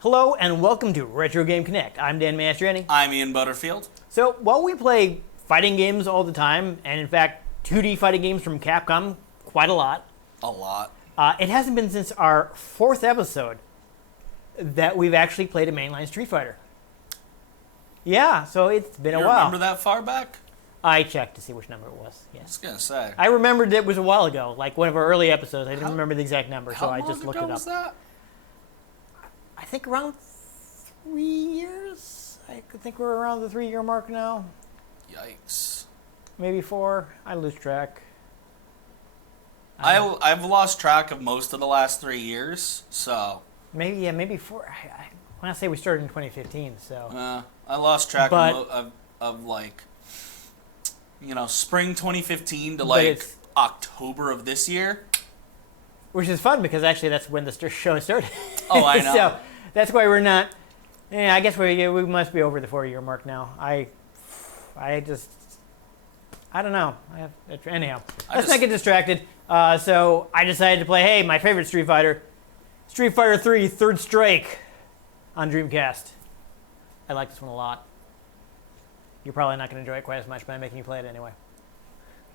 Hello and welcome to Retro Game Connect. I'm Dan Mastriani. I'm Ian Butterfield. So while we play fighting games all the time, and in fact 2D fighting games from Capcom quite a lot, it hasn't been since our 4th episode that we've actually played a mainline Street Fighter. Yeah, so it's been a while. You remember that far back? I checked to see which number it was. Yeah. I was going to say. I remembered it was a while ago, like one of our early episodes. I didn't remember the exact number, so I just looked it up. How long ago was that? I think around 3 years. I think we're around the 3-year mark now. Yikes. Maybe 4. I lose track. I've lost track of most of the last 3 years, so. Maybe 4. I want to say we started in 2015, so. I lost track of like, spring 2015 to like October of this year. Which is fun because actually that's when the show started. Oh, I know. So that's why we're not. Yeah, I guess we must be over the 4-year mark now. I don't know. Anyhow, let's not get distracted. So I decided to play. Hey, my favorite Street Fighter, Street Fighter 3: Third Strike, on Dreamcast. I like this one a lot. You're probably not going to enjoy it quite as much, but I'm making you play it anyway.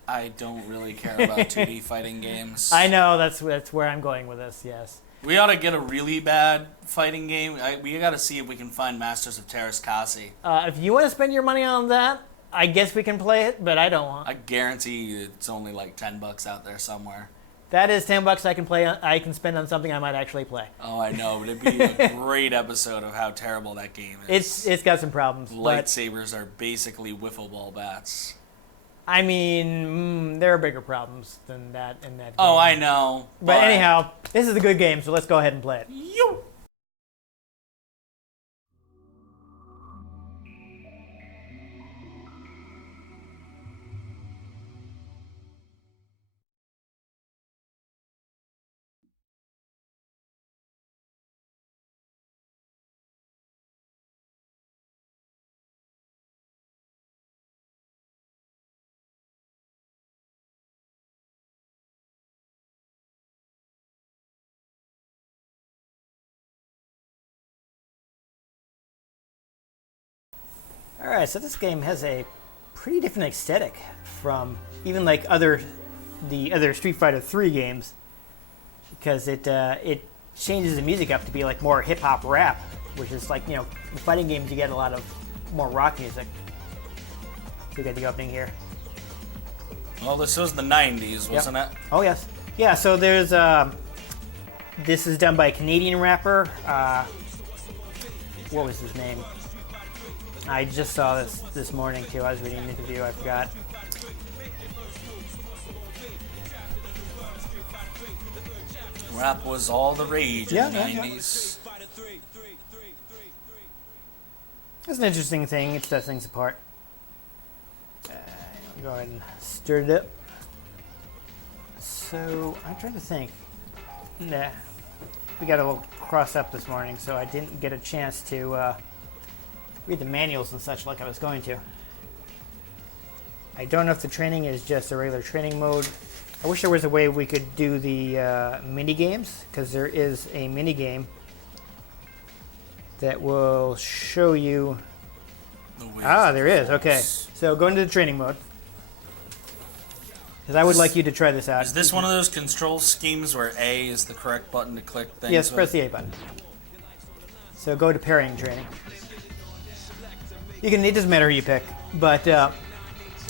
I don't really care about 2D fighting games. I know, that's where I'm going with this, yes. We ought to get a really bad fighting game. We got to see if we can find Masters of Terrascasi. If you want to spend your money on that, I guess we can play it, but I don't want. I guarantee you it's only like $10 out there somewhere. That is $10 I can spend on something I might actually play. Oh, I know, but it'd be a great episode of how terrible that game is. It's got some problems. Lightsabers are basically wiffle ball bats. I mean, there are bigger problems than that in that game. Oh, I know. But anyhow, this is a good game, so let's go ahead and play it. Yo! Alright, so this game has a pretty different aesthetic from even like the other Street Fighter 3 games, because it changes the music up to be like more hip-hop rap, which is like, in fighting games you get a lot of more rock music. So we got the opening here. Well, this was the 90s, wasn't it? Oh, yes. Yeah, so there's, this is done by a Canadian rapper. What was his name? I just saw this morning, too. I was reading an interview. I forgot. Rap was all the rage in the 90s. That's an interesting thing. It sets things apart. Go ahead and stir it up. So, I'm trying to think. Nah. We got a little cross up this morning, so I didn't get a chance to read the manuals and such like I was going to. I don't know if the training is just a regular training mode. I wish there was a way we could do the mini games, because there is a mini game that will show you. There is. Okay, so go into the training mode, because I would like you to try this out. Is this one of those control schemes where A is the correct button to click things? Yes, press the A button. So go to parrying training. It doesn't matter who you pick, but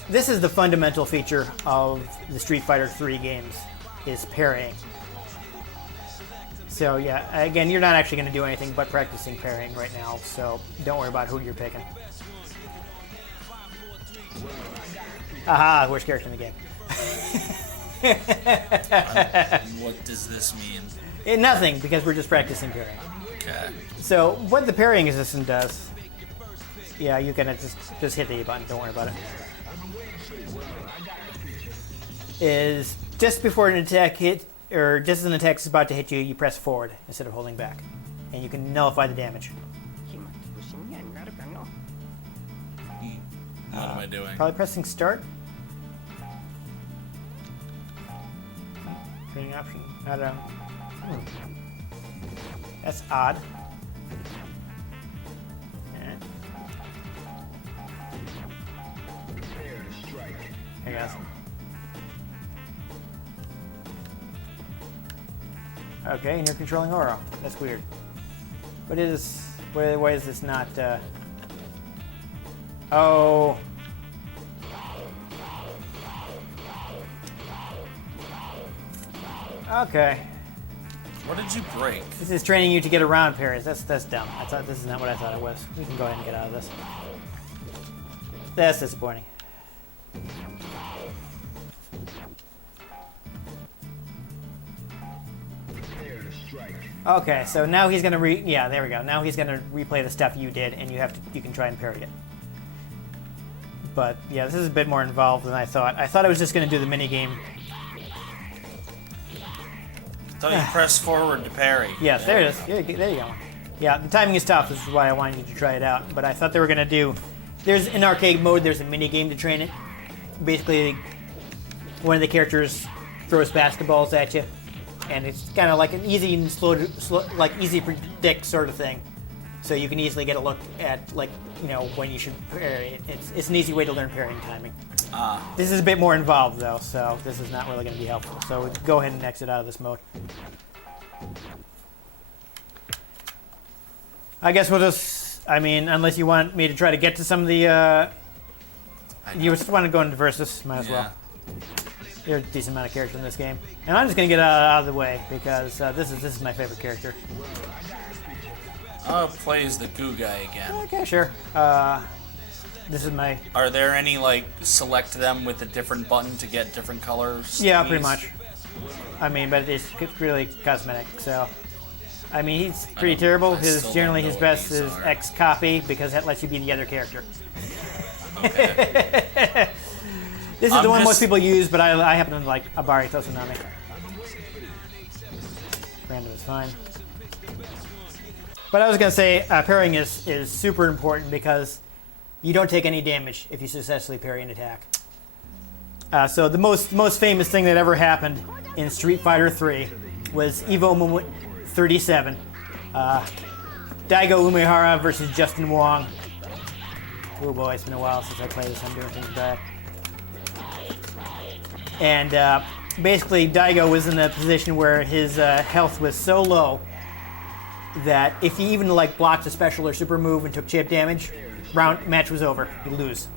this is the fundamental feature of the Street Fighter 3 games, is parrying. So yeah, again, you're not actually going to do anything but practicing parrying right now, so don't worry about who you're picking. Aha, worst character in the game. What does this mean? Nothing, because we're just practicing parrying. Okay. So what the parrying assistant does, yeah, you can just hit the A button, don't worry about it, is just before an attack hit, or just as an attack is about to hit you, you press forward instead of holding back, and you can nullify the damage. What am I doing? Probably pressing start. Training option. I don't know. That's odd. I guess. Okay, and you're controlling Oro. That's weird. What is... Why is this not... Oh... Okay. What did you break? This is training you to get around parries. That's dumb. I thought this is not what I thought it was. We can go ahead and get out of this. That's disappointing. Okay, so now he's gonna yeah, there we go. Now he's gonna replay the stuff you did, and you can try and parry it. But yeah, this is a bit more involved than I thought. I thought I was just gonna do the mini game. So you press forward to parry. Yes, there it is. There you go. Yeah, the timing is tough. This is why I wanted you to try it out. But I thought they were gonna do. There's in arcade mode. There's a mini game to train it. Basically, one of the characters throws basketballs at you. And it's kind of like an easy and slow, like easy predict sort of thing. So you can easily get a look at, like, you know, when you should parry. It's an easy way to learn parrying timing. This is a bit more involved, though, so this is not really going to be helpful. So we'll go ahead and exit out of this mode. I guess we'll just, I mean, unless you want me to try to get to some of the, you just want to go into Versus, might as well. There's a decent amount of character in this game. And I'm just going to get out of the way, because this is my favorite character. Plays the goo guy again. Okay, sure. This is my... Are there any, like, select them with a different button to get different colors? Yeah, pretty much. I mean, but it's really cosmetic, so... I mean, he's pretty terrible. Generally his best is X copy, because that lets you be the other character. Okay. This is the one most people use, but I happen to like Abari Tosunami. Random is fine. But I was going to say, parrying is super important because you don't take any damage if you successfully parry an attack. So the most famous thing that ever happened in Street Fighter 3 was Evo 37. Daigo Umehara versus Justin Wong. Oh boy, it's been a while since I played this. I'm doing things bad. And basically, Daigo was in a position where his health was so low that if he even like blocked a special or super move and took chip damage, match was over. He'd lose.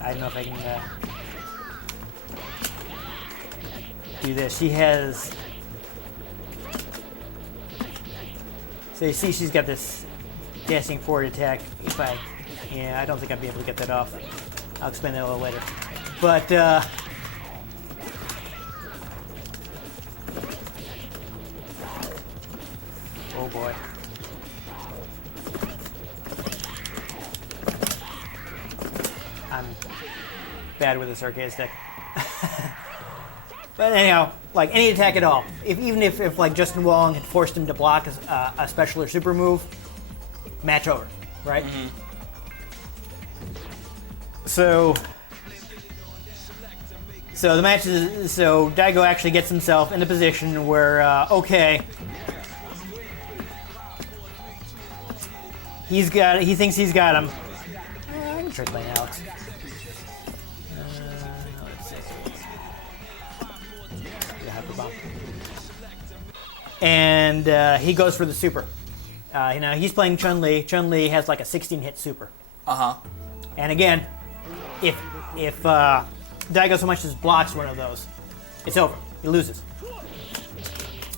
I don't know if I can do this. She has. So you see, she's got this dashing forward attack. Yeah, I don't think I'd be able to get that off. I'll explain that a little later. But, oh boy. I'm bad with this arcade stick. But anyhow, like any attack at all, even if like Justin Wong had forced him to block a special or super move, match over, right? Mm-hmm. So the match is, so Daigo actually gets himself in a position where, okay, he thinks he's got him. I can try playing Alex. Let's see. And he goes for the super. You know, he's playing Chun-Li. Chun-Li has like a 16-hit super. And again, if Daigo so much as blocks one of those, it's over. He loses.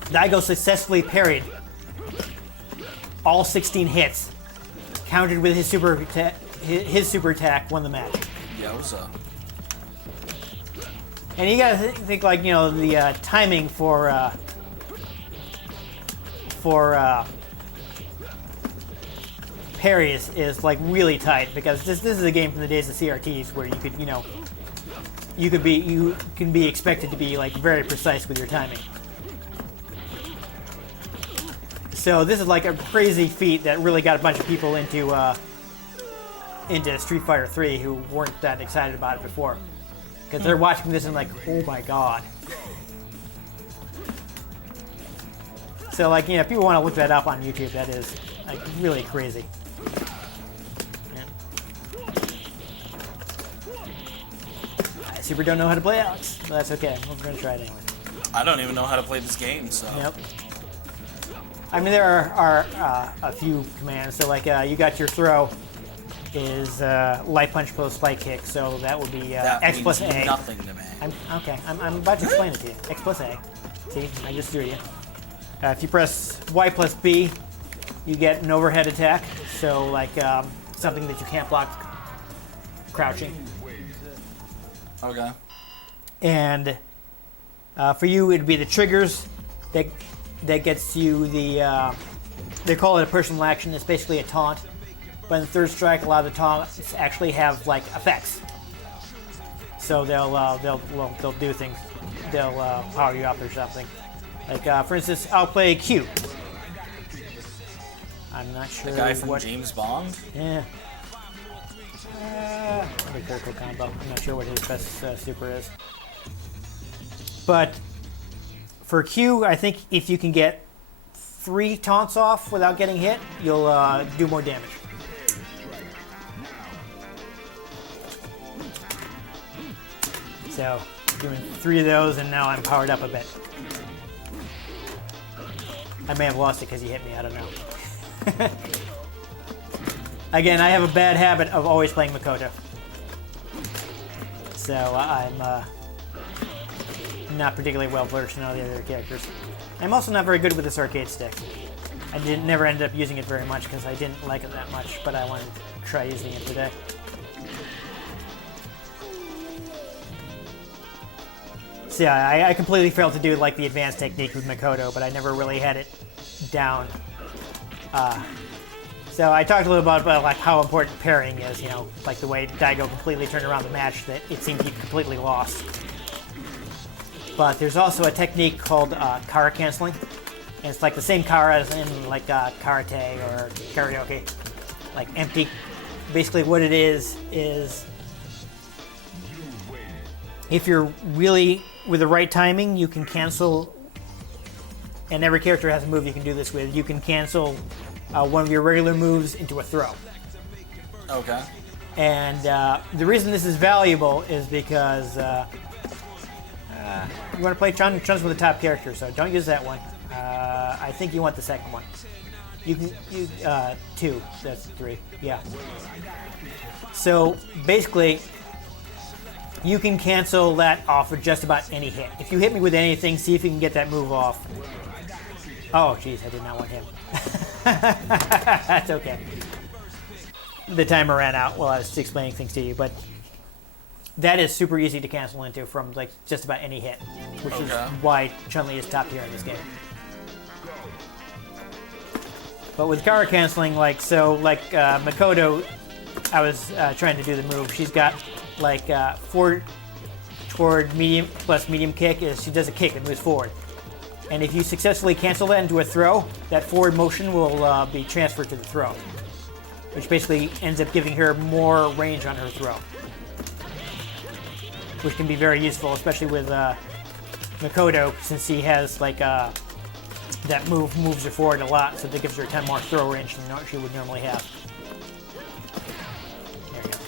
Daigo successfully parried all 16 hits, countered with his super attack, won the match. Yowza. And you gotta think, like, you know, the timing for parry is like really tight, because this is a game from the days of CRTs where you could, you know, you can be expected to be like very precise with your timing. So this is like a crazy feat that really got a bunch of people into Street Fighter 3 who weren't that excited about it before. Because they're watching this and like, oh my god. So like, if people want to look that up on YouTube, that is like really crazy. I super don't know how to play Alex, but that's okay. We're gonna try it anyway. I don't even know how to play this game, so. Yep. I mean, there are a few commands. So like, you got your throw is light punch plus spike kick. So that would be that X means plus A. nothing to me. I'm about to explain it to you. X plus A. See, I just threw you. If you press Y plus B, you get an overhead attack. So like something that you can't block crouching. Okay. And for you, it'd be the triggers that gets you the. They call it a personal action. It's basically a taunt. But in the third strike, a lot of the taunts actually have like effects. So they'll do things. They'll power you up or something. Like for instance, I'll play Q. I'm not sure. The guy from what. James Bond. Yeah. Pretty critical combo. I'm not sure what his best super is. But for Q, I think if you can get 3 taunts off without getting hit, you'll do more damage. So, doing 3 of those, and now I'm powered up a bit. I may have lost it because he hit me, I don't know. Again, I have a bad habit of always playing Makoto. So, I'm not particularly well versed in all the other characters. I'm also not very good with this arcade stick. I never ended up using it very much because I didn't like it that much, but I wanted to try using it today. So yeah, I completely failed to do like the advanced technique with Makoto, but I never really had it down. So I talked a little about like how important pairing is, like the way Daigo completely turned around the match that it seemed he completely lost. But there's also a technique called kara canceling. And it's like the same kara as in like karate or karaoke. Like empty. Basically what it is if you're really with the right timing, you can cancel, and every character has a move you can do this with, you can cancel one of your regular moves into a throw. Okay. And the reason this is valuable is because you want to play Chun's with the top character, so don't use that one. I think you want the second one. You can use 2. That's 3. Yeah. So basically, you can cancel that off with just about any hit. If you hit me with anything, see if you can get that move off. Oh, jeez, I did not want him. That's okay. The timer ran out while I was explaining things to you, but that is super easy to cancel into from like just about any hit, which is why Chun-Li is top tier in this game. But with kara canceling, Makoto, I was trying to do the move. She's got like forward toward medium plus medium kick is she does a kick that moves forward. And if you successfully cancel that into a throw, that forward motion will be transferred to the throw, which basically ends up giving her more range on her throw, which can be very useful, especially with Makoto, since he has like that moves her forward a lot, so that gives her 10 more throw range than she would normally have. There you go.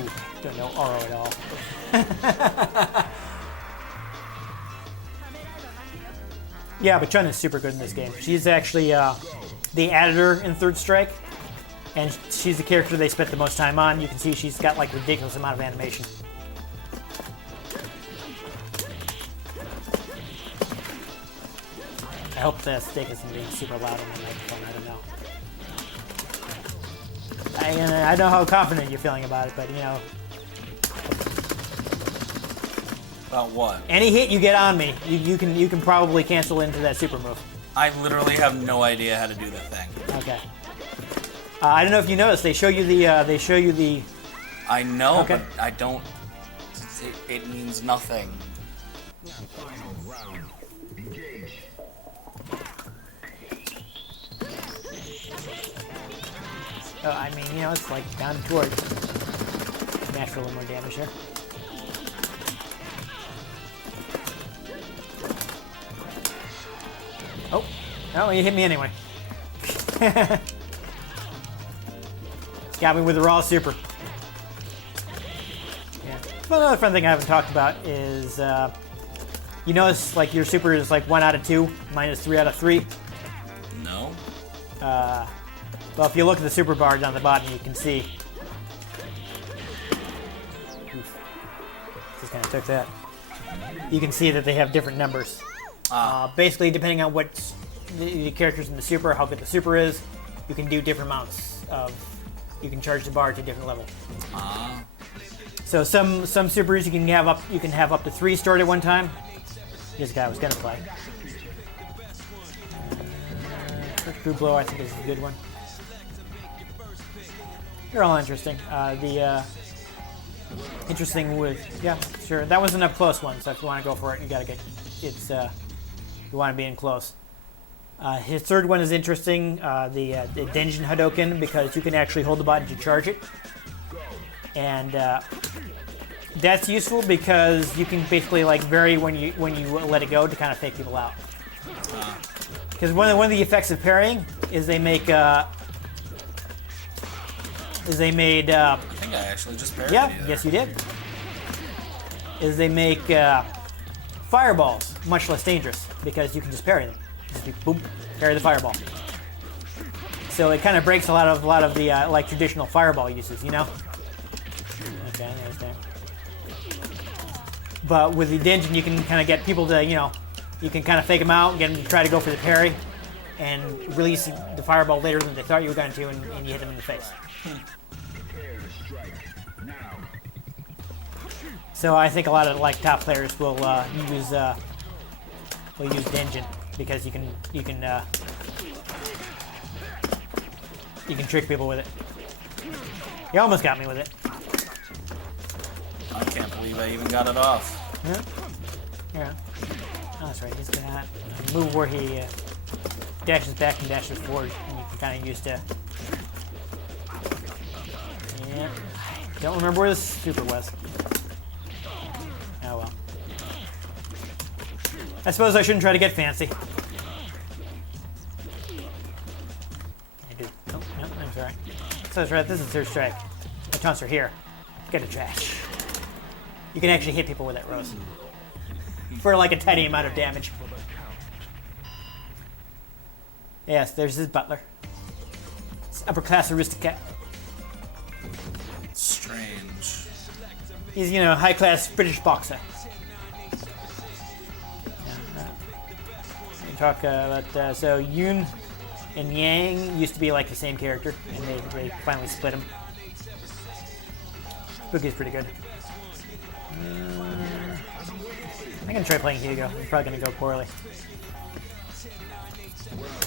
Ooh, don't know Oro at all. Yeah, but Chun is super good in this game. She's actually the editor in Third Strike, and she's the character they spent the most time on. You can see she's got like ridiculous amount of animation. I hope the stick isn't being super loud on the microphone. I don't know. I know how confident you're feeling about it, but About what? any hit you get on me, you can probably cancel into that super move. I literally have no idea how to do that thing. Okay. I don't know if you noticed. They show you the. I know, Okay. but I don't. It means nothing. I mean, it's like down towards. Mash for a little more damage there. Oh, no, you hit me anyway. Got me with the raw super. Yeah. Well, another fun thing I haven't talked about is, you notice like your super is like 1 out of 2, minus 3 out of 3. No. Well, if you look at the super bar down the bottom, you can see. Oof. Just kind of took that. You can see that they have different numbers. Basically, depending on what the characters in the super, how good the super is, you can do different amounts of. You can charge the bar to a different level. So some supers you can have up to 3 stored at one time. This guy was gonna play. First crew blow, I think, is a good one. They're all interesting. Interesting with, yeah, sure. That wasn't up close one, so if you want to go for it, you gotta get, you want to be in close. His third one is interesting, the Denjin Hadoken, because you can actually hold the button to charge it. And that's useful because you can basically like vary when you let it go to kind of fake people out. Because one of the effects of parrying is they make I think I actually just parried yeah, you there. yes you did. Is they make fireballs much less dangerous because you can just parry them. Just be, boom, parry the fireball. So it kind of breaks a lot of the like traditional fireball uses, you know. Okay, there's that. But with the Denjin, you can kind of get people to, you know, you can kind of fake them out, get them to try to go for the parry, and release the fireball later than they thought you were going to, and you hit them in the face. So I think a lot of like top players will use Denjin because you can trick people with it. You almost got me with it. I can't believe I even got it off. Yeah. Yeah. Oh, that's right. He's gonna move where he dashes back and dashes forward, and you can kind of use to. Yeah. I don't remember where this super was. Oh well. I suppose I shouldn't try to get fancy. I do. Oh, no, I'm sorry. So that's right. This is third strike. My taunts are here. Get a trash. You can actually hit people with that Rose. For like a tiny amount of damage. Yes, there's his butler. It's upper class aristocrat. Strange. He's, you know, high class British boxer. We talk about so Yoon and Yang used to be like the same character, and they finally split him. Bookie's pretty good. I'm gonna try playing Hugo. It's probably gonna go poorly.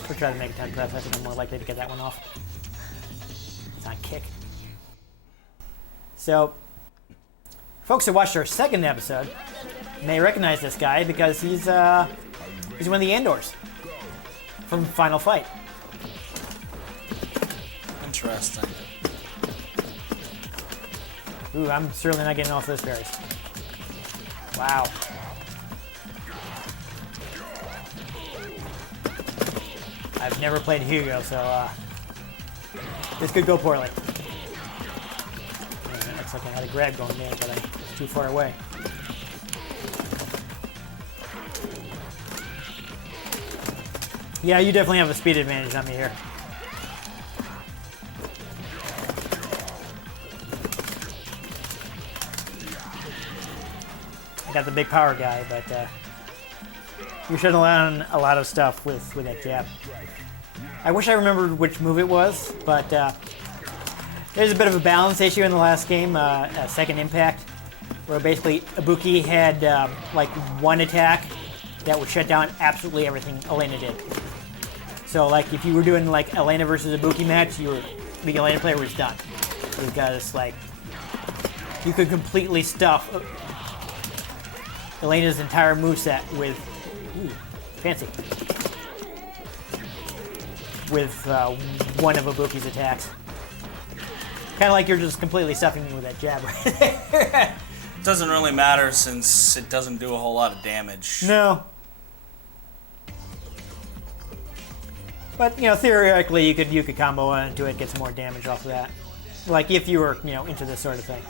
We'll try to make a 10 press. I think I'm more likely to get that one off. It's on kick. So, folks that watched our second episode may recognize this guy because he's one of the Andors from Final Fight. Interesting. Ooh, I'm certainly not getting off those berries. Wow. I've never played Hugo, so this could go poorly. Yeah, looks like I had a grab going there, but I'm too far away. Yeah, you definitely have a speed advantage on me here. I got the big power guy, but you're shutting down a lot of stuff with that jab. I wish I remembered which move it was, but there's a bit of a balance issue in the last game, Second Impact, where basically Ibuki had like one attack that would shut down absolutely everything Elena did. So like if you were doing like Elena versus Ibuki match, the Elena player was done. Because like you could completely stuff Elena's entire moveset with, ooh, fancy, with one of Ibuki's attacks. Kind of like you're just completely stuffing me with that jab right there. It doesn't really matter since it doesn't do a whole lot of damage. No. But, you know, theoretically, you could combo into it, get some more damage off of that. Like, if you were, you know, into this sort of thing.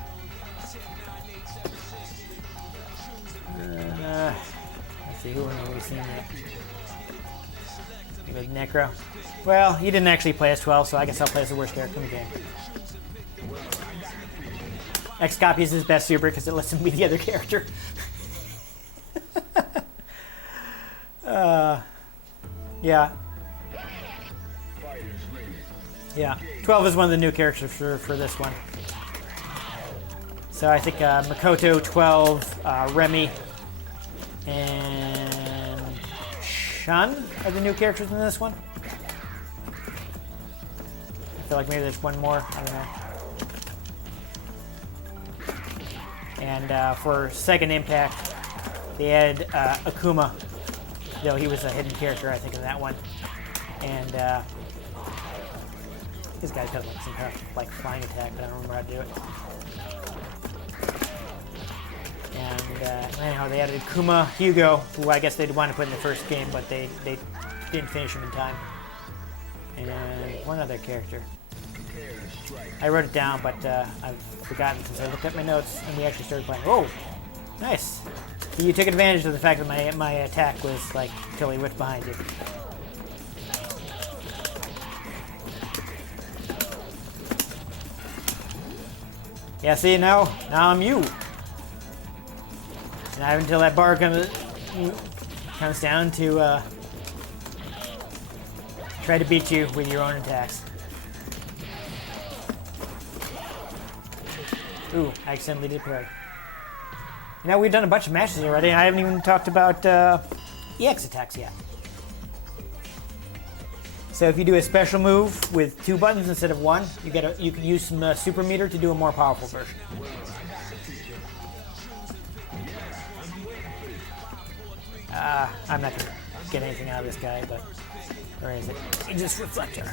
Let's see, who have we seen yet? Maybe Necro. Well, he didn't actually play as 12, so I guess I'll play as the worst character in the game. X-Copy is his best super because it lets him be the other character. Yeah. Yeah. 12 is one of the new characters for this one. So I think Makoto, 12, Remy, and Shun are the new characters in this one. I feel like maybe there's one more. I don't know. And for second impact, they added Akuma, though he was a hidden character, I think, in that one. And this guy's got like some kind of like flying attack, but I don't remember how to do it. And anyhow, they added Akuma, Hugo, who I guess they'd want to put in the first game, but they didn't finish him in time. And one other character. I wrote it down, but I've forgotten since I looked at my notes and we actually started playing. Oh, nice. So you took advantage of the fact that my attack was like totally whipped behind you. Yeah, see, now I'm you. And I have until that bar comes down to try to beat you with your own attacks. Ooh, I accidentally did parry. You know, we've done a bunch of matches already, and I haven't even talked about EX attacks yet. So if you do a special move with 2 buttons instead of 1, you can use some super meter to do a more powerful version. I'm not gonna get anything out of this guy, but where is it? Aegis Reflector.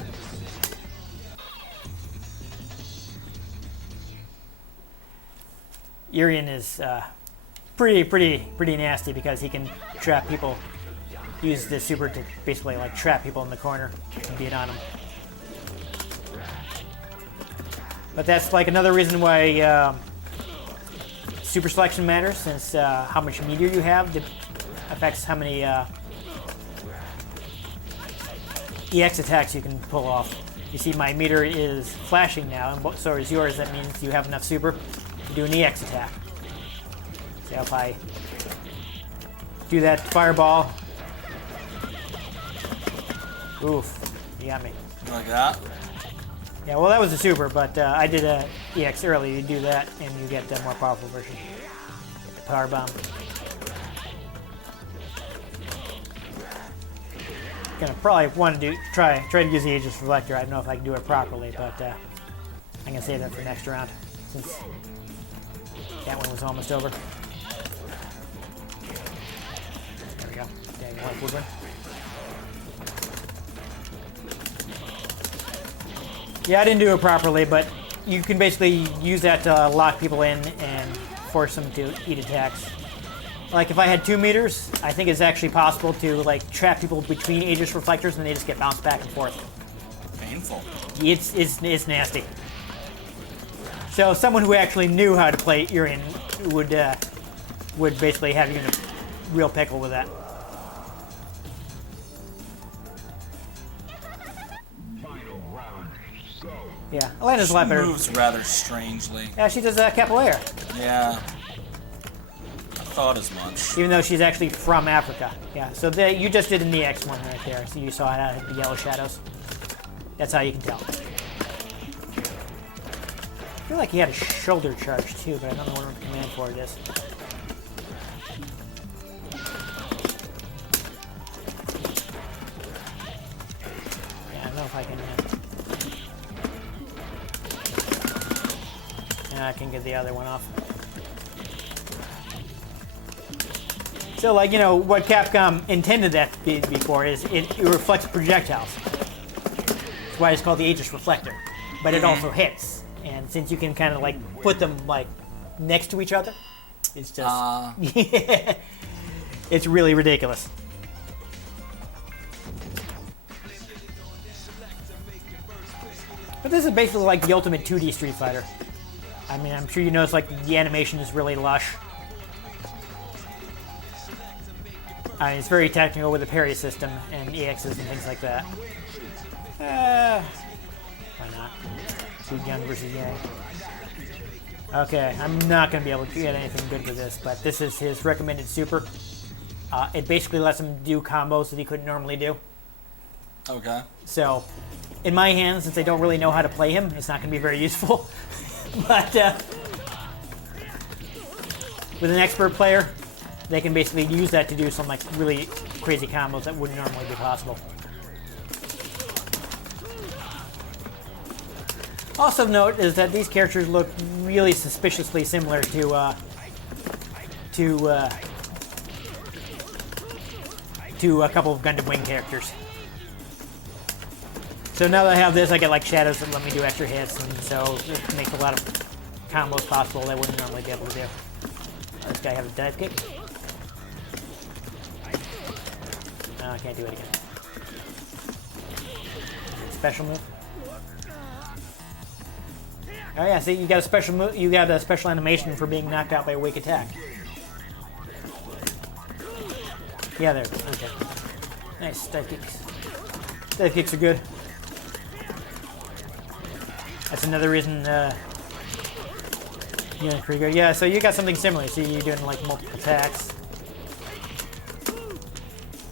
Urian is pretty nasty because he can trap people. Use the super to basically like trap people in the corner and beat on them. But that's like another reason why super selection matters, since how much meteor you have affects how many EX attacks you can pull off. You see my meter is flashing now, and so is yours. That means you have enough super to do an EX attack. So if I do that fireball, oof, you got me. Like that? Yeah, well that was a super, but I did a EX early. You do that and you get a more powerful version. The power bomb. Gonna probably want to try to use the Aegis Reflector. I don't know if I can do it properly, but I'm gonna save that for next round since that one was almost over. There we go. Dang, like Woodward. Yeah, I didn't do it properly, but you can basically use that to lock people in and force them to eat attacks. Like if I had 2 meters, I think it's actually possible to like trap people between Aegis Reflectors and they just get bounced back and forth. Painful. It's nasty. So someone who actually knew how to play Urian would basically have you in a real pickle with that. Yeah, Elena's a lot better. She moves rather strangely. Yeah, she does capoeira. Yeah. I thought as much. Even though she's actually from Africa. Yeah, so you just did an EX one right there. So you saw it, the yellow shadows. That's how you can tell. I feel like he had a shoulder charge too, but I don't know what the command for it is. Yeah, I don't know if I can... I can get the other one off. So, like, you know, what Capcom intended that to be for is it reflects projectiles. That's why it's called the Aegis Reflector. But it also hits. And since you can kind of like put them like next to each other, it's just yeah, it's really ridiculous. But this is basically like the ultimate 2D Street Fighter. I mean, I'm sure you notice like the animation is really lush. I mean, it's very technical with the parry system and EXs and things like that. Why not? Do Young versus Yang. Okay, I'm not going to be able to get anything good with this, but this is his recommended super. It basically lets him do combos that he couldn't normally do. Okay. So, in my hands, since I don't really know how to play him, it's not going to be very useful. But with an expert player, they can basically use that to do some like really crazy combos that wouldn't normally be possible. Also of note is that these characters look really suspiciously similar to a couple of Gundam Wing characters. So now that I have this, I get like shadows that let me do extra hits, and so it makes a lot of combos possible that I wouldn't normally be able to do. This guy have a dive kick. No, I can't do it again. Special move. Oh yeah, see, you got a special move. You got a special animation for being knocked out by a weak attack. Yeah, there. Okay. Nice dive kicks. Dive kicks are good. That's another reason. Yeah, pretty good. Yeah, so you got something similar. So you're doing like multiple attacks.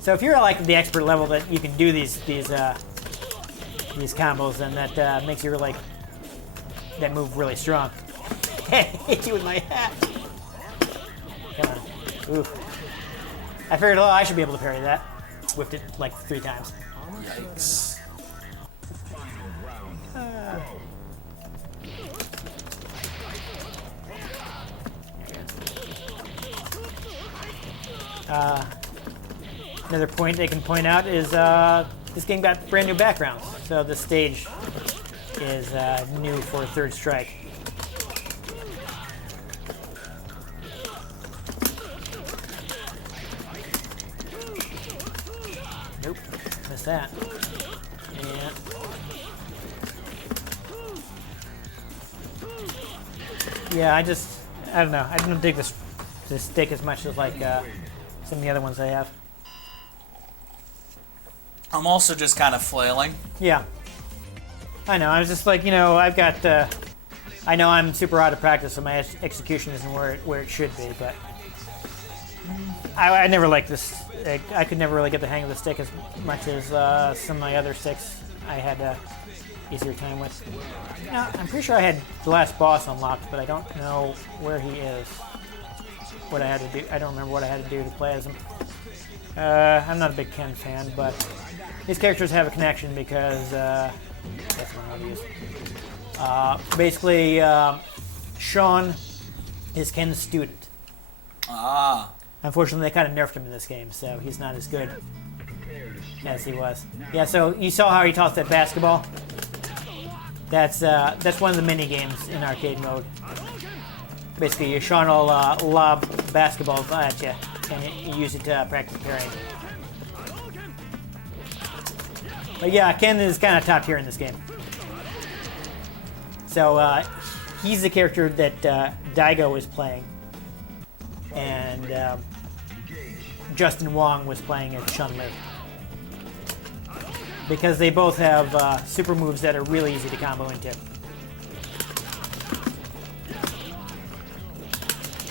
So if you're at like the expert level that you can do these combos, then that makes you like that move really strong. Hit you with my hat. Come on. Oof. I figured, oh, I should be able to parry that. Whipped it like 3 times. Yikes. Another point they can point out is this game got brand new backgrounds. So the stage is new for Third Strike. Nope, missed that. Yeah. Yeah, I don't know. I don't dig this stick as much as like some of the other ones I have. I'm also just kind of flailing. Yeah. I know. I was just like, I've got. I know I'm super out of practice, so my execution isn't where it should be. But I never liked this. I could never really get the hang of the stick as much as some of my other sticks I had easier time with. Now, I'm pretty sure I had the last boss unlocked, but I don't know where he is. What I had to do. I don't remember what I had to do to play as him. I'm not a big Ken fan, but these characters have a connection because that's what I'm going to use. Basically, Sean is Ken's student. Ah. Unfortunately, they kind of nerfed him in this game, so he's not as good as he was. Yeah, so you saw how he tossed that basketball? That's one of the mini games in arcade mode. Basically, Sean will lob basketballs at you, and you use it to practice parrying. But yeah, Ken is kind of top tier in this game. So he's the character that Daigo is playing, and Justin Wong was playing as Chun-Li. Because they both have super moves that are really easy to combo into.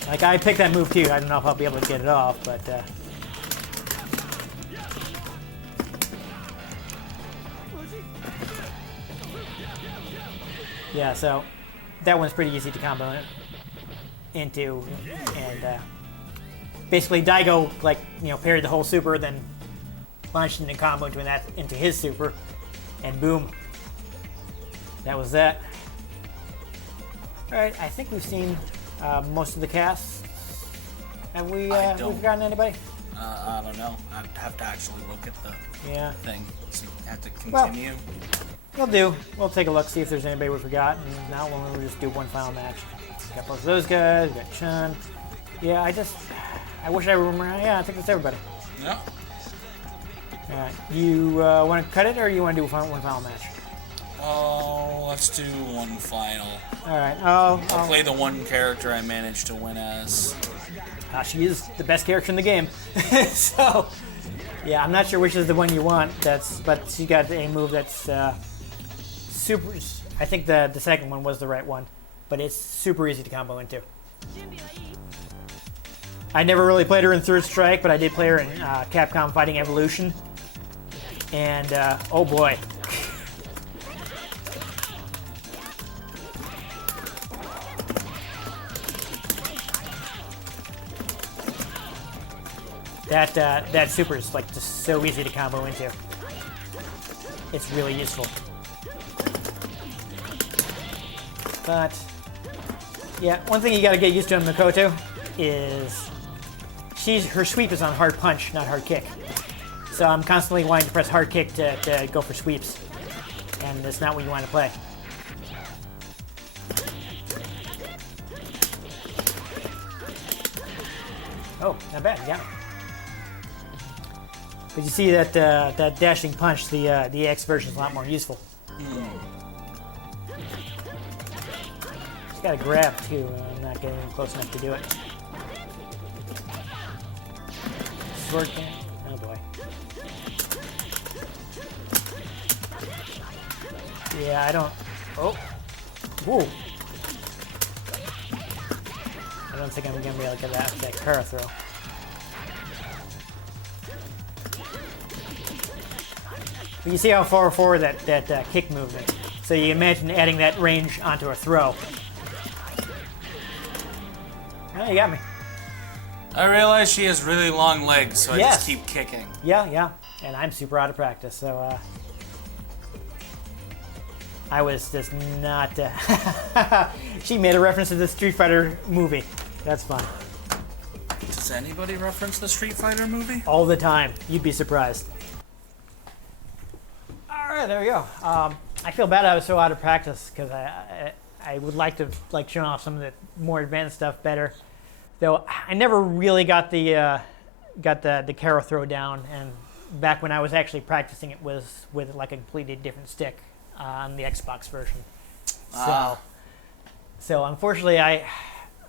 Like, I picked that move too. I don't know if I'll be able to get it off, but yeah, so that one's pretty easy to combo into, and basically Daigo parried the whole super, then launched into combo into his super, and boom, that was that. All right, I think we've seen most of the cast. Have we forgotten anybody? I don't know. I'd have to actually look at the thing. So you have to continue. Well, We'll do. We'll take a look, see if there's anybody we forgot, and now we'll just do one final match. Got both of those guys. We got Chun. Yeah, I wish I remember. Yeah, I think that's everybody. Yeah. You want to cut it, or you want to do one final match? Oh, let's do one final. All right. I'll play the one character I managed to win as. She is the best character in the game. So, yeah, I'm not sure which is the one you want. But she got a move that's super. I think the second one was the right one, but it's super easy to combo into. I never really played her in Third Strike, but I did play her in Capcom Fighting Evolution. And, oh boy. That super is like just so easy to combo into. It's really useful. But, yeah, one thing you gotta get used to on Makoto is her sweep is on hard punch, not hard kick. So I'm constantly wanting to press hard kick to go for sweeps. And that's not what you want to play. Oh, not bad, yeah. But you see that that dashing punch, the X version is a lot more useful. Just gotta grab too. I'm not getting close enough to do it. Sword can. Oh boy. Yeah, I don't. Oh. Whoa. I don't think I'm gonna be able to get that Kara throw. But you see how far forward that kick movement. So you imagine adding that range onto a throw. Oh, you got me. I realize she has really long legs, so I Yes. just keep kicking. Yeah. And I'm super out of practice, so I was just not. She made a reference to the Street Fighter movie. That's fun. Does anybody reference the Street Fighter movie? All the time. You'd be surprised. All right, there we go. I feel bad I was so out of practice because I would like to show off some of the more advanced stuff better. Though I never really got the Kara throw down, and back when I was actually practicing it was with like a completely different stick on the Xbox version. So unfortunately I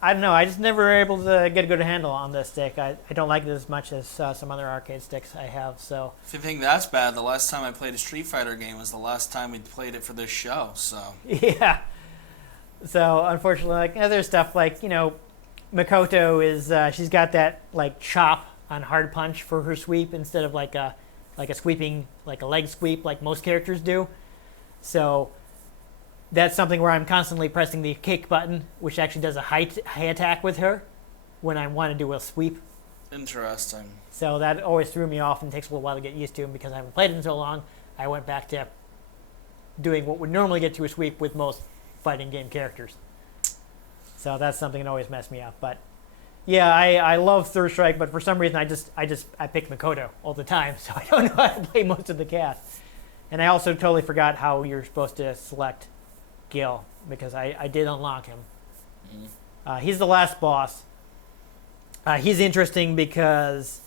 don't know. I just never were able to get a good handle on this stick. I don't like it as much as some other arcade sticks I have. So if you think that's bad, the last time I played a Street Fighter game was the last time we played it for this show. So yeah. So unfortunately, there's stuff like Makoto is she's got that like chop on hard punch for her sweep instead of like a sweeping like a leg sweep like most characters do. So that's something where I'm constantly pressing the kick button, which actually does a high attack with her when I want to do a sweep. Interesting. So that always threw me off and takes a little while to get used to. And because I haven't played it in so long, I went back to doing what would normally get to a sweep with most fighting game characters. So that's something that always messed me up. But yeah, I love Third Strike, but for some reason I pick Makoto all the time, so I don't know how to play most of the cast. And I also totally forgot how you're supposed to select Gil, because I did unlock him. He's the last boss. He's interesting because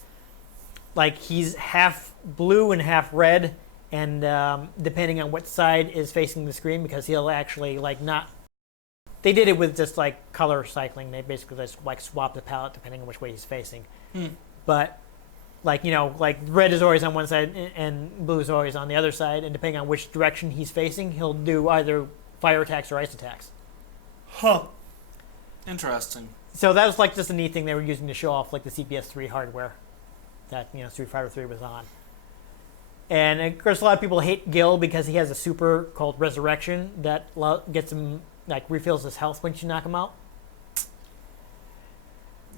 like he's half blue and half red, and depending on what side is facing the screen, because he'll actually like not. They did it with just like color cycling. They basically just like swap the palette depending on which way he's facing. But like like red is always on one side and blue is always on the other side, and depending on which direction he's facing, he'll do either fire attacks or ice attacks. Huh. Interesting. So that was like just a neat thing they were using to show off like the CPS3 hardware that Street Fighter 3 was on. And of course, a lot of people hate Gil because he has a super called Resurrection that gets him like refills his health once you knock him out.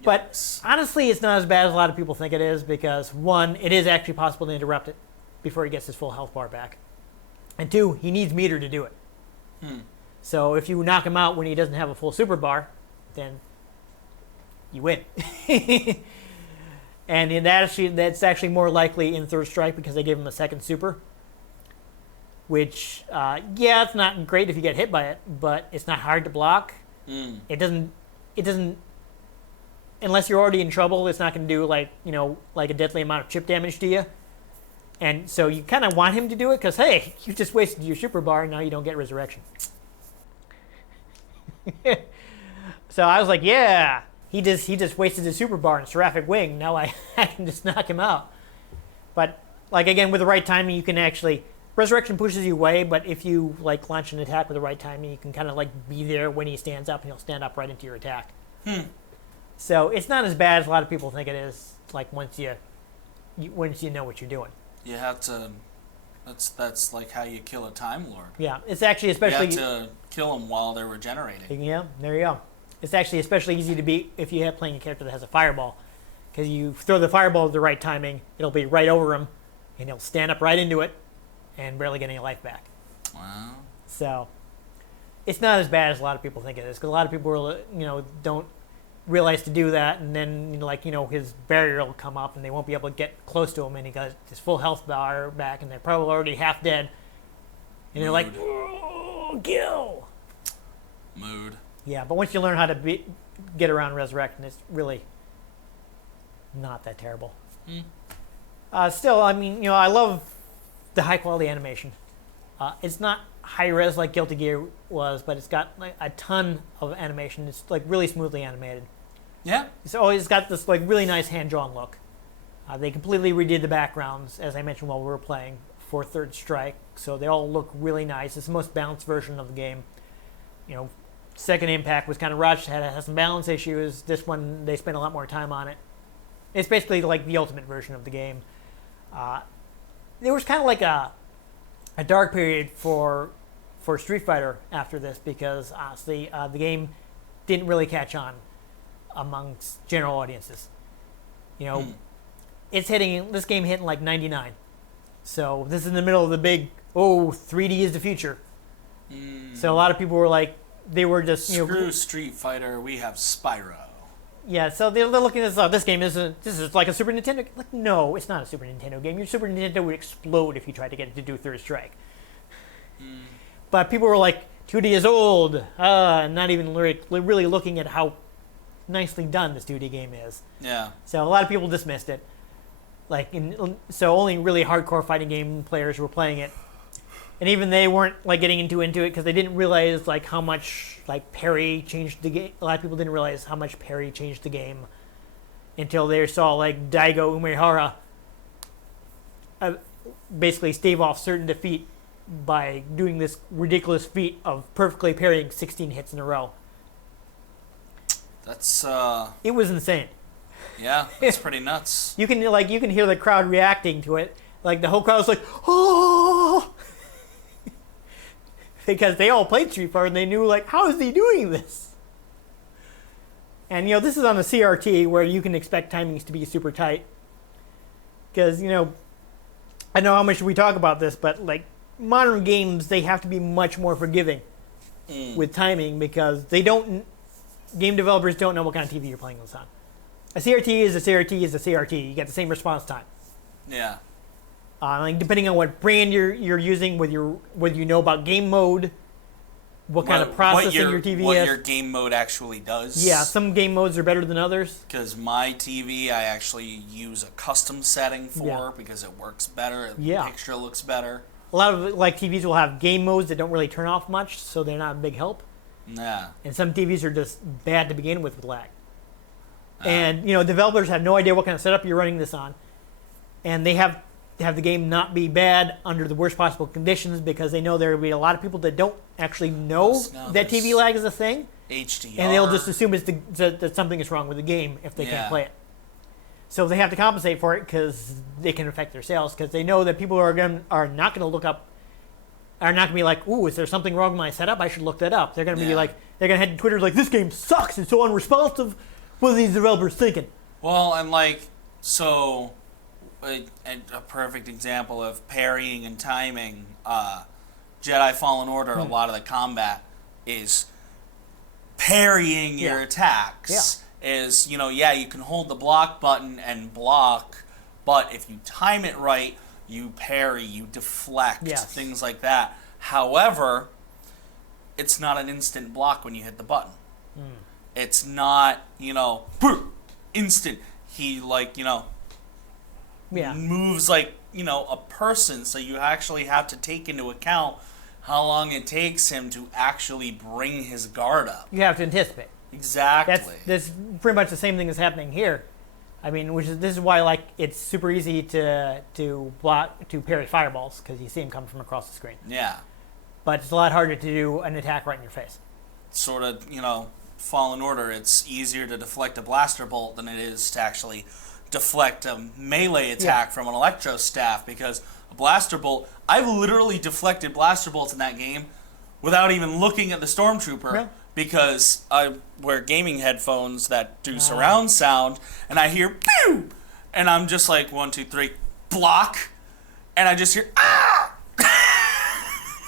But honestly, it's not as bad as a lot of people think it is, because one, it is actually possible to interrupt it before he gets his full health bar back, and two, he needs meter to do it. So if you knock him out when he doesn't have a full super bar, then you win. And that's actually more likely in Third Strike because they gave him a second super. which, yeah, it's not great if you get hit by it, but it's not hard to block. It doesn't, unless you're already in trouble, it's not going to do like a deadly amount of chip damage to you. And so you kind of want him to do it because, hey, you just wasted your super bar and now you don't get resurrection. So I was like, yeah, he just wasted his super bar in Seraphic Wing. Now I can just knock him out. But like again, with the right timing, you can actually resurrection pushes you away. But if you like launch an attack with the right timing, you can kind of like be there when he stands up, and he'll stand up right into your attack. So it's not as bad as a lot of people think it is. Like once you know what you're doing. You have to. That's like how you kill a Time Lord. Yeah, it's actually especially. You have to kill them while they're regenerating. Yeah, there you go. It's actually especially easy to beat if you have playing a character that has a fireball, because you throw the fireball at the right timing, it'll be right over him, and he'll stand up right into it, and barely get any life back. Wow. So, it's not as bad as a lot of people think it is, because a lot of people don't realize to do that, and then his barrier will come up, and they won't be able to get close to him, and he got his full health bar back, and they're probably already half dead, and they're like, "Oh, kill!" Mood. Yeah, but once you learn how to get around resurrection, it's really not that terrible. Still, I mean, I love the high quality animation. It's not high res like Guilty Gear was, but it's got like a ton of animation. It's like really smoothly animated. Yeah. It's always got this like really nice hand drawn look. They completely redid the backgrounds, as I mentioned while we were playing, for Third Strike, so they all look really nice. It's the most balanced version of the game. Second Impact was kind of rushed, had some balance issues. This one, they spent a lot more time on it. It's basically like the ultimate version of the game. There was kind of like a dark period for Street Fighter after this, because honestly, the game didn't really catch on amongst general audiences. This game hit in like 99. So this is in the middle of the big, 3D is the future. So a lot of people were like, they were just screw Street Fighter. We have Spyro. Yeah, so they're looking at this game this is like a Super Nintendo. Like, no, it's not a Super Nintendo game. Your Super Nintendo would explode if you tried to get it to do Third Strike. But people were like, 2D is old. Not even really looking at how nicely done this 2D game is. Yeah. So a lot of people dismissed it. So only really hardcore fighting game players were playing it. And even they weren't like getting into it because they didn't realize like how much like parry changed the game. A lot of people didn't realize how much parry changed the game until they saw like Daigo Umehara basically stave off certain defeat by doing this ridiculous feat of perfectly parrying 16 hits in a row. That's It was insane. Yeah, it's pretty nuts. You can hear the crowd reacting to it. Like the whole crowd was like, "Oh!" Because they all played Street Fighter and they knew like, how is he doing this? And this is on a CRT where you can expect timings to be super tight. Because I know how much we talk about this, but like modern games, they have to be much more forgiving with timing, because game developers don't know what kind of TV you're playing this on. A CRT is a CRT is a CRT. You get the same response time. Yeah. Like depending on what brand you're using, whether you know about game mode, what kind of processing your TV has. What your game mode actually does. Yeah, some game modes are better than others. Because my TV, I actually use a custom setting for because it works better. The picture looks better. A lot of like TVs will have game modes that don't really turn off much, so they're not a big help. Yeah. And some TVs are just bad to begin with lag. And developers have no idea what kind of setup you're running this on, and they have the game not be bad under the worst possible conditions, because they know there will be a lot of people that don't actually know that TV lag is a thing. HDR. And they'll just assume that something is wrong with the game if they can't play it. So they have to compensate for it, because they can affect their sales, because they know that people are not going to look up, are not going to be like, ooh, is there something wrong with my setup? I should look that up. They're going to be like, they're going to head to Twitter like, this game sucks, it's so unresponsive. What are these developers thinking? Well, and like, so a perfect example of parrying and timing, Jedi Fallen Order, a lot of the combat is parrying your attacks. You can hold the block button and block, but if you time it right, you parry, you deflect, Yes. things like that. However, it's not an instant block when you hit the button. It's not, instant. He, Yeah. moves like, a person, so you actually have to take into account how long it takes him to actually bring his guard up. You have to anticipate. Exactly. That's pretty much the same thing that's happening here. I mean, this is why it's super easy to parry fireballs because you see them come from across the screen. Yeah. But it's a lot harder to do an attack right in your face. Sort of, Fallen Order, it's easier to deflect a blaster bolt than it is to actually deflect a melee attack from an electro staff, because a blaster bolt, I've literally deflected blaster bolts in that game without even looking at the stormtrooper. Really? Because I wear gaming headphones that do surround sound, and I hear pew, and I'm just like 1, 2, 3, block, and I just hear ah,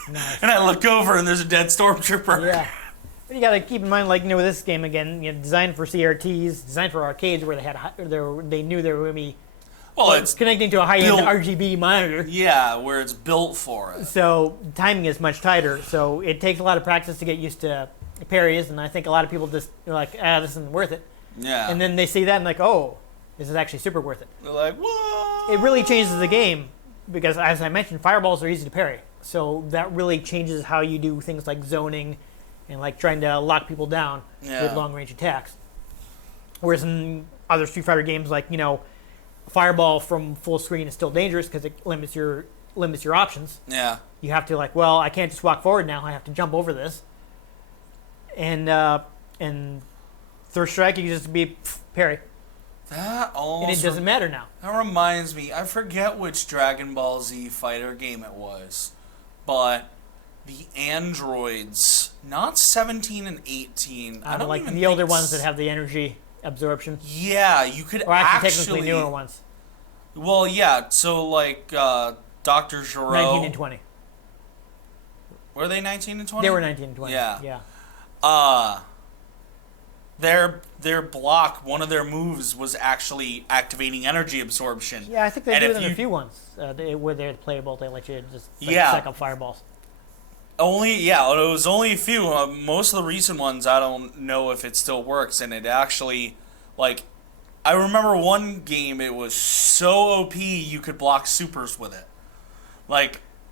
Nice. and I look over and there's a dead stormtrooper. Yeah. But you got to keep in mind, with this game again, designed for CRTs, designed for arcades where they knew they were going to be It's connecting to a high-end built- RGB monitor. Yeah, where it's built for it. So timing is much tighter. So it takes a lot of practice to get used to parries, and I think a lot of people just are like, this isn't worth it. Yeah. And then they see that and like, oh, this is actually super worth it. They're like, what? It really changes the game because, as I mentioned, fireballs are easy to parry. So that really changes how you do things like zoning and trying to lock people down with long-range attacks. Whereas in other Street Fighter games, fireball from full screen is still dangerous because it limits your options. Yeah. You have to I can't just walk forward now. I have to jump over this. And Third Strike, you can just be parry, That almost. and it doesn't matter now. That reminds me, I forget which Dragon Ball Z fighter game it was, but the androids, not 17 and 18. I don't even the older think ones that have the energy absorption, Yeah, you could or actually technically newer ones, Well, yeah. So Dr. Gero. 19 and 20. Were they 19 and 20? They were 19 and 20. Yeah. Yeah. Their block, one of their moves was actually activating energy absorption. Yeah, I think they And do if it in a you- few ones where they're playable. They let you just Yeah. suck up fireballs. It was only a few. Most of the recent ones, I don't know if it still works, and it actually, I remember one game, it was so OP you could block supers with it.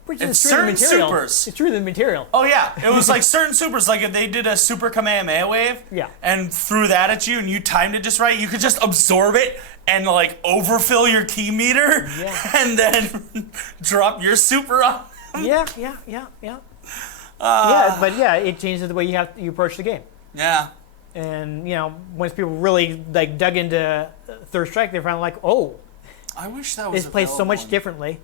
Which It's is true to the certain material. supers. It's true to the material. Oh yeah, it was certain supers, if they did a super Kamehameha wave, Yeah. and threw that at you, and you timed it just right, you could just absorb it and overfill your key meter, Yeah. and then drop your super on. Yeah. But it changes the way you approach the game. Yeah. And once people really dug into Third Strike, they found oh, I wish that was this plays so much available. differently.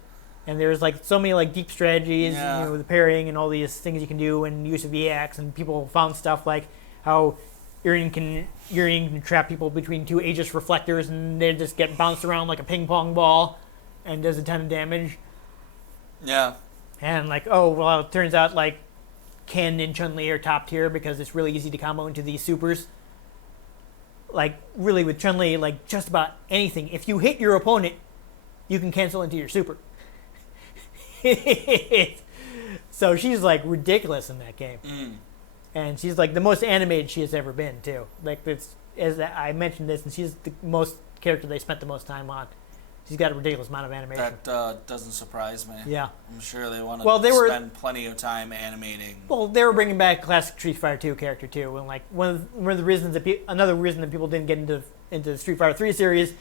And there's so many deep strategies, Yeah. the parrying and all these things you can do, and use of EX. And people found stuff like how Urian can trap people between two Aegis reflectors, and they just get bounced around like a ping pong ball, and does a ton of damage. Yeah. And it turns out Ken and Chun-Li are top tier because it's really easy to combo into these supers. Really with Chun-Li, just about anything. If you hit your opponent, you can cancel into your super. So she's ridiculous in that game. And she's the most animated she has ever been too. It's, as I mentioned this, and she's the most character they spent the most time on. She's got a ridiculous amount of animation. That doesn't surprise me. Yeah. I'm sure they want to spend plenty of time animating. Well, they were bringing back classic Street Fighter 2 character too, and one of the reasons that another reason that people didn't get into the Street Fighter 3 series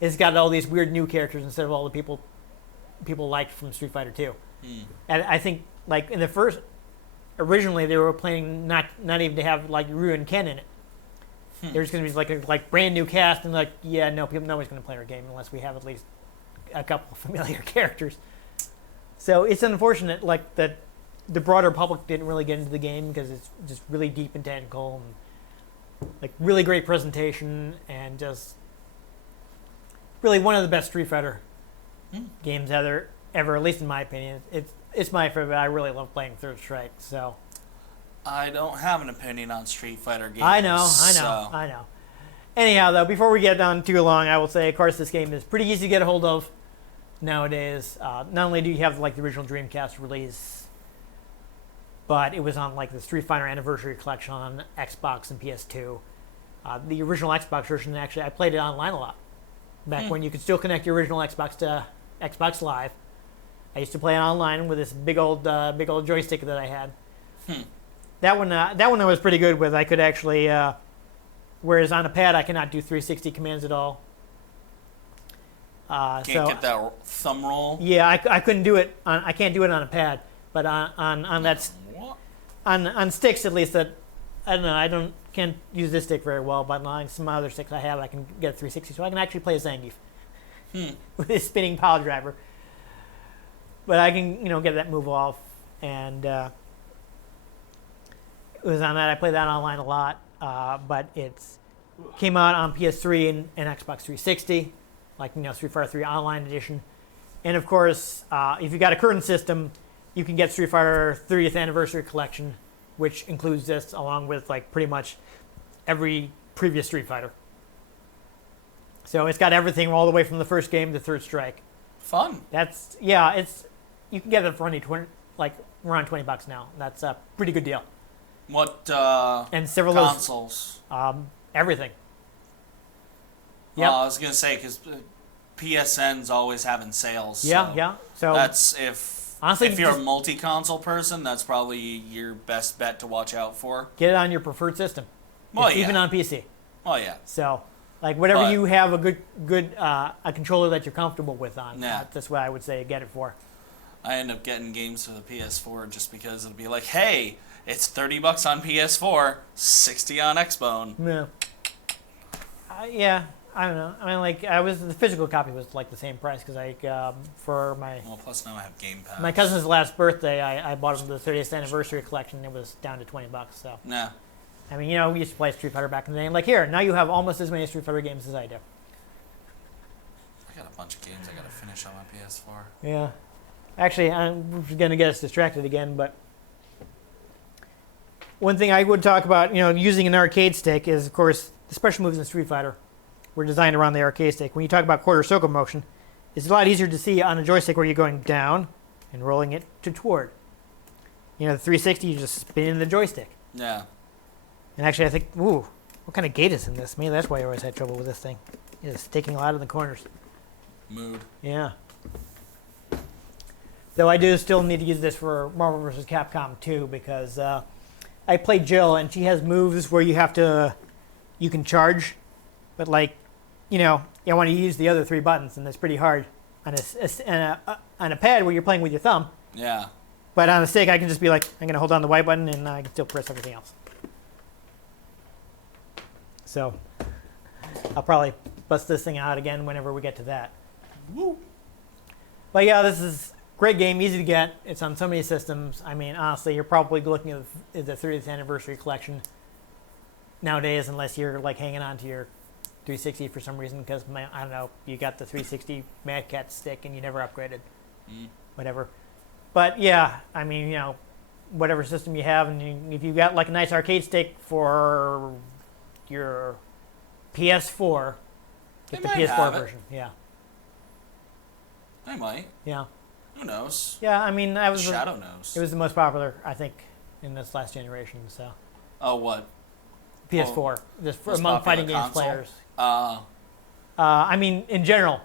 is got all these weird new characters instead of all the people liked from Street Fighter 2. And I think in the first, originally they were planning not even to have Ryu and Ken in it. There's going to be a brand new cast, and nobody's going to play our game unless we have at least a couple of familiar characters. So it's unfortunate that the broader public didn't really get into the game because it's just really deep and technical and really great presentation and just really one of the best Street Fighter games ever, at least in my opinion. It's my favorite. I really love playing Third Strike. So I don't have an opinion on Street Fighter games. I know. So. Anyhow, though, before we get on too long, I will say, of course, this game is pretty easy to get a hold of. nowadays. Not only do you have like the original Dreamcast release, but it was on like the Street Fighter Anniversary Collection on Xbox and PS2. The original Xbox version, actually, I played it online a lot. Back when you could still connect your original Xbox to Xbox Live. I used to play it online with this big old joystick that I had. That one I was pretty good with. I could actually, whereas on a pad I cannot do 360 commands at all. Can't get that thumb roll. Yeah, I couldn't do it. I can't do it on a pad, but on that on sticks at least that I don't know. Can't use this stick very well, but on some other sticks I have, I can get a 360, so I can actually play a Zangief with his spinning power driver. But I can get that move off, and it was on that. I played that online a lot, but it came out on PS3 and Xbox 360, like Street Fighter 3 Online Edition, and of course, if you got a current system, you can get Street Fighter 30th Anniversary Collection, which includes this along with like pretty much every previous Street Fighter. So it's got everything all the way from the first game to Third Strike. Fun. You can get it for only around $20 now. That's a pretty good deal. What and several consoles? Everything. Yeah, I was gonna say because PSN's always having sales. Yeah. So that's honestly, if you're a multi-console person, that's probably your best bet to watch out for. Get it on your preferred system. Well, yeah. Even on PC. Oh yeah. So, whatever you have a good a controller that you're comfortable with on. Yeah. That's what I would say get it for. I end up getting games for the PS4 just because it'll be like, hey, it's $30 on PS4, $60 on Xbone. Yeah. Yeah. I don't know. I mean, the physical copy was like the same price because for my. Well, plus now I have Game Pass. My cousin's last birthday, I bought him the 30th Anniversary Collection. It was down to $20. So. Nah. I mean, we used to play Street Fighter back in the day. And here, now you have almost as many Street Fighter games as I do. I got a bunch of games I gotta finish on my PS4. Yeah. Actually, I'm going to get us distracted again, but one thing I would talk about, using an arcade stick is, of course, the special moves in Street Fighter were designed around the arcade stick. When you talk about quarter circle motion, it's a lot easier to see on a joystick where you're going down and rolling it to toward. The 360, you just spin in the joystick. Yeah. And actually, I think, what kind of gate is in this? Maybe that's why I always had trouble with this thing. It's sticking a lot in the corners. Mood. Yeah. Though I do still need to use this for Marvel vs. Capcom 2 because I played Jill and she has moves where you can charge, but you want to use the other 3 buttons and it's pretty hard on a pad where you're playing with your thumb. Yeah. But on a stick, I can just be like, I'm going to hold down the Y button and I can still press everything else. So I'll probably bust this thing out again whenever we get to that. Woo. But yeah, this is a great game, easy to get. It's on so many systems. I mean, honestly, you're probably looking at the 30th Anniversary Collection nowadays, unless you're hanging on to your 360 for some reason, because I don't know, you got the 360 Mad Cat stick and you never upgraded. Whatever. But yeah, I mean, whatever system you have, and if you got a nice arcade stick for your PS4, get the PS4 version. Yeah. They might. Yeah. Who knows? Yeah, I mean, Shadow knows. It was the most popular, I think, in this last generation. So. Oh, what? PS4, just for among fighting games players. I mean, in general,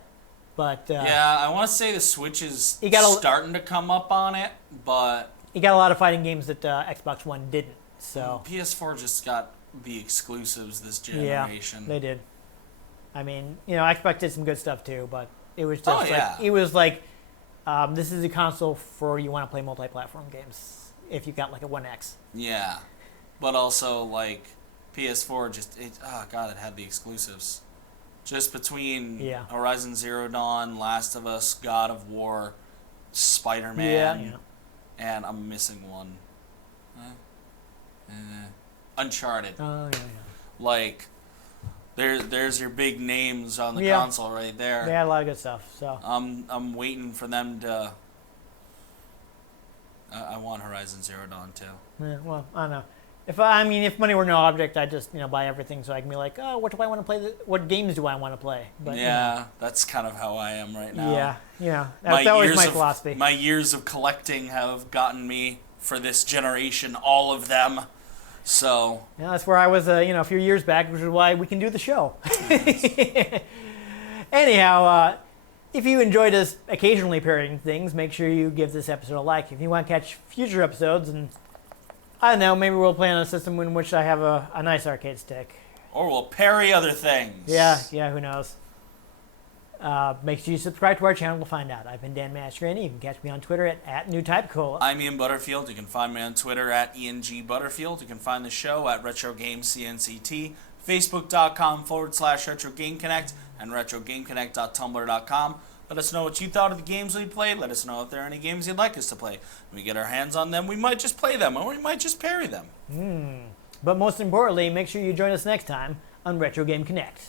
but. Yeah, I want to say the Switch is starting to come up on it, but. You got a lot of fighting games that Xbox One didn't. So. PS4 just got the exclusives this generation. Yeah, they did. I mean, Xbox did some good stuff too, but it was just this is a console for you want to play multi-platform games if you've got a 1X. Yeah, but also PS4 it had the exclusives. Just between Horizon Zero Dawn, Last of Us, God of War, Spider-Man, and I'm missing one. Uncharted. Oh yeah. There's your big names on the console right there. They had a lot of good stuff. So I'm waiting for them to. I want Horizon Zero Dawn too. Yeah, well, I don't know. If money were no object, I'd just buy everything so I can be like, oh, what do I want to play? What games do I want to play? But yeah, that's kind of how I am right now. Yeah. That's always my philosophy. My years of collecting have gotten me for this generation, all of them. So yeah, that's where I was, a few years back, which is why we can do the show. Anyhow, if you enjoyed us occasionally parroting things, make sure you give this episode a like. If you want to catch future episodes, and I don't know, maybe we'll play on a system in which I have a nice arcade stick. Or we'll parry other things. Yeah, who knows. Make sure you subscribe to our channel to find out. I've been Dan Mastriani. You can catch me on Twitter at NewTypeCola. I'm Ian Butterfield. You can find me on Twitter at IanG Butterfield. You can find the show at RetroGamesCNCT, Facebook.com/RetroGameConnect, and RetroGameConnect.tumblr.com. Let us know what you thought of the games we played. Let us know if there are any games you'd like us to play. When we get our hands on them, we might just play them, or we might just parry them. But most importantly, make sure you join us next time on Retro Game Connect.